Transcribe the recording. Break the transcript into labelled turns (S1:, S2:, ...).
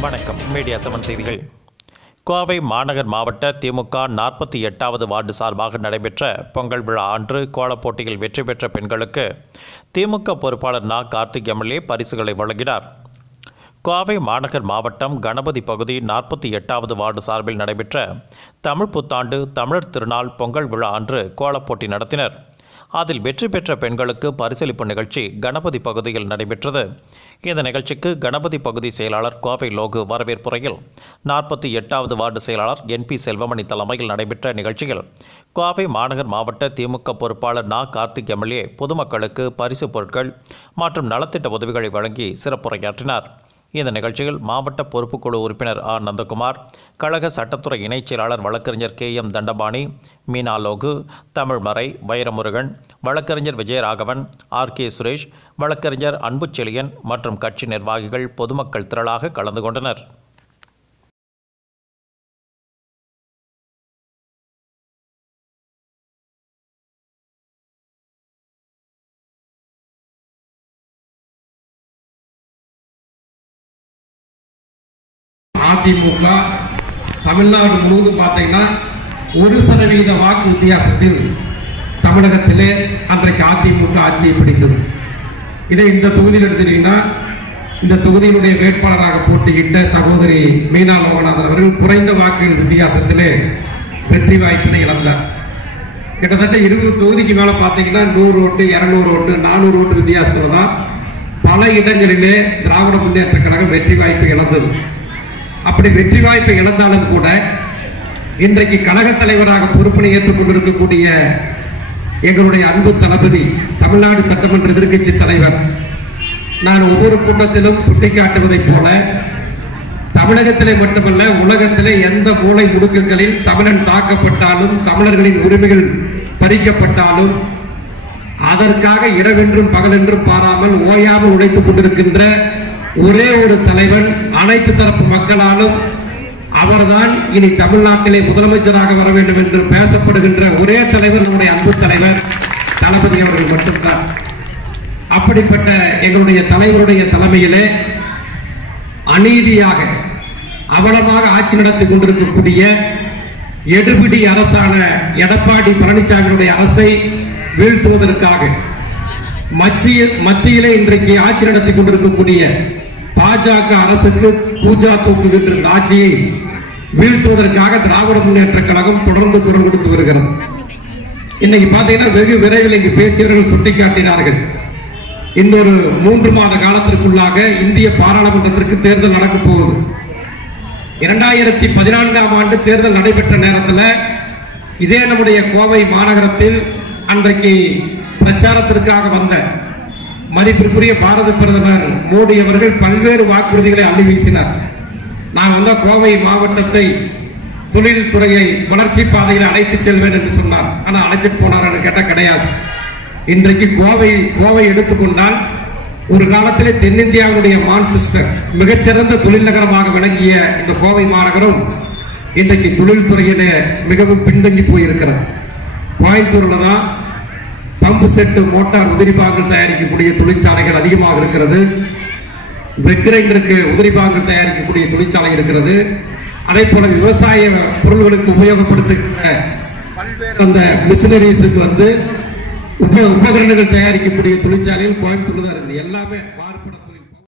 S1: வணக்கம். Media seven செய்திகள். கோவை மாநகர் மாவட்ட திமுக நாற்பத்தி எட்டாவது வார்டு சார்பாக நடைபெற்ற பொங்கல் விழா அன்று கோலப் போட்டியில் வெற்றி பெற்ற பெண்களுக்கு திமுக பொறுப்பாளர் நா. கார்த்திக் எம்எல்ஏ பரிசுகளை வழங்கினார். கோவை மாநகர் மாவட்டம் கணபதி பகுதி நாற்பத்தி எட்டாவது வார்டு சார்பில் நடைபெற்ற தமிழ் புத்தாண்டு தமிழர் திருநாள் பொங்கல் விழா அன்று கோலப் போட்டி நடத்தினர். அதில் வெற்றி பெற்ற பெண்களுக்கு பரிசளிப்பு நிகழ்ச்சி கணபதி பகுதியில் நடைபெற்றது. இந்த நிகழ்ச்சிக்கு கணபதி பகுதி செயலாளர் கோவை லோகு வரவேற்புரையில் நாற்பத்தி எட்டாவது வார்டு செயலாளர் என்பி செல்வமணி தலைமையில் நடைபெற்ற நிகழ்ச்சியில் கோவை மாநகர் மாவட்ட திமுக பொறுப்பாளர் நா. கார்த்திக் எம்எல்ஏ பொதுமக்களுக்கு பரிசுப் பொருட்கள் மற்றும் நலத்திட்ட உதவிகளை வழங்கி சிறப்புரையாற்றினார். இந்த நிகழ்ச்சியில் மாவட்ட பொறுப்புக்குழு உறுப்பினர் ஆர். நந்தகுமார் கழக சட்டத்துறை இணைச் செயலாளர் வழக்கறிஞர் கே. எம். தண்டபாணி மீனாலோகு தமிழ்மறை வைரமுருகன் வழக்கறிஞர் விஜயராகவன் ஆர். கே. சுரேஷ் வழக்கறிஞர் அன்புச்செழியன் மற்றும் கட்சி நிர்வாகிகள் பொதுமக்கள் திரளாக கலந்து கொண்டனர்.
S2: அதிமுக தமிழ்நாடு முழுவதும் பார்த்தீங்கன்னா ஒரு சதவீத வாக்கு வித்தியாசத்தில் தமிழகத்திலே அன்றைக்கு அதிமுக ஆட்சியை பிடித்தது. இதை இந்த தொகுதியில் எடுத்துட்டீங்கன்னா இந்த தொகுதியினுடைய வேட்பாளராக போட்டியிட்ட சகோதரி மீனா லோகநாதன் அவர்கள் குறைந்த வாக்குகள் வித்தியாசத்திலே வெற்றி வாய்ப்பினை இழந்தார். கிட்டத்தட்ட இருபது தொகுதிக்கு மேலே பார்த்தீங்கன்னா நூறு ஓட்டு இரநூறு ஓட்டு நானூறு ஓட்டு வித்தியாசத்தில் தான் பல இடங்களிலே திராவிட முன்னேற்ற கழகம் வெற்றி வாய்ப்பு இழந்தது. அப்படி வெற்றி வாய்ப்பை இழந்தாலும் கூட இன்றைக்கு கழக தலைவராக பொறுப்பினை ஏற்றுக் கொண்டிருக்கக்கூடிய எங்களுடைய அன்பு தளபதி தமிழ்நாடு சட்டமன்ற எதிர்க்கட்சி தலைவர். நான் ஒவ்வொரு கூட்டத்திலும் சுட்டிக்காட்டுவதைப் போல தமிழகத்திலே மட்டுமல்ல உலகத்திலே எந்த மூளை முடுக்குகளில் தமிழன் தாக்கப்பட்டாலும் தமிழர்களின் உரிமைகள் பறிக்கப்பட்டாலும் அதற்காக இரவென்றும் பகலென்றும் பாராமல் ஓயாமல் உழைத்துக் கொண்டிருக்கின்ற ஒரே ஒரு தலைவன் அனைத்து தரப்பு மக்களாலும் அவர்தான் இனி தமிழ்நாட்டிலே முதலமைச்சராக வர வேண்டும் என்று பேசப்படுகின்ற ஒரே தலைவர் நம்முடைய அன்பு தலைவர் தளபதி அவர்கள் மட்டும்தான். அப்படிப்பட்ட எங்களுடைய தலைவருடைய தலைமையிலே அநீதியாக அவலமாக ஆட்சி நடத்தி கொண்டிருக்கக்கூடிய எடுபிடி அரசான எடப்பாடி பழனிசாமியுடைய அரசை வீழ்த்துவதற்காக மத்திய மத்தியிலே இன்றைக்கு ஆட்சி நடத்தி கொண்டிருக்கக்கூடிய பாஜக அரசுக்கு பூஜா தூக்குகின்ற இந்த ஆட்சியை வீழ்த்துவதற்காக திராவிட முன்னேற்ற கழகம் தொடர்ந்து குரல் கொடுத்து வருகிறது. இன்னைக்கு பாத்தீங்கன்னா வெகு விரைவில் இங்கு பேசியவர்கள் சுட்டிக்காட்டினார்கள். இன்னொரு மூன்று மாத காலத்திற்குள்ளாக இந்திய பாராளுமன்றத்திற்கு தேர்தல் நடக்க போகுது. இரண்டாயிரத்தி பதினான்காம் ஆண்டு தேர்தல் நடைபெற்ற நேரத்தில் இதே நம்முடைய கோவை மாநகரத்தில் அன்றைக்கு பிரச்சாரத்திற்காக வந்த மதிப்பிற்குரிய பாரத பிரதமர் மோடி அவர்கள் பல்வேறு வாக்குறுதிகளை அள்ளி வீசினார். நான் வந்த கோவை மாவட்டத்தை தொழில் துறையை வளர்ச்சி பாதையில் அழைத்துச் செல்வேன் என்று சொன்னார். ஆனால் அழைச்சிட்டு போனார் கேட்டால் கிடையாது. இன்றைக்கு கோவை கோவை எடுத்துக்கொண்டால் ஒரு காலத்திலே தென்னிந்தியாவுடைய மான்செஸ்டர் மிகச்சிறந்த தொழில் நகரமாக விளங்கிய இந்த கோவை மாநகரம் இன்றைக்கு தொழில்துறையிலே மிகவும் பின்தங்கி போயிருக்கிறது. கோயம்புத்தூர்ல தான் பம்பு செட்டு மோட்டார் உதிரிபாகங்கள் தயாரிக்கக்கூடிய தொழிற்சாலைகள் அதிகமாக இருக்கிறது. வெக்கிரைண்டருக்கு உதிரிபாகங்கள் தயாரிக்கக்கூடிய தொழிற்சாலை இருக்கிறது. அதே போல விவசாய பொருள்களுக்கு உபயோகப்படுத்துகிற பல்வேறு அந்த மிஷினரிஸுக்கு வந்து உப உபகரணங்கள் தயாரிக்கக்கூடிய தொழிற்சாலையில் கோயம்புத்தூர் தான் இருக்குது. எல்லாமே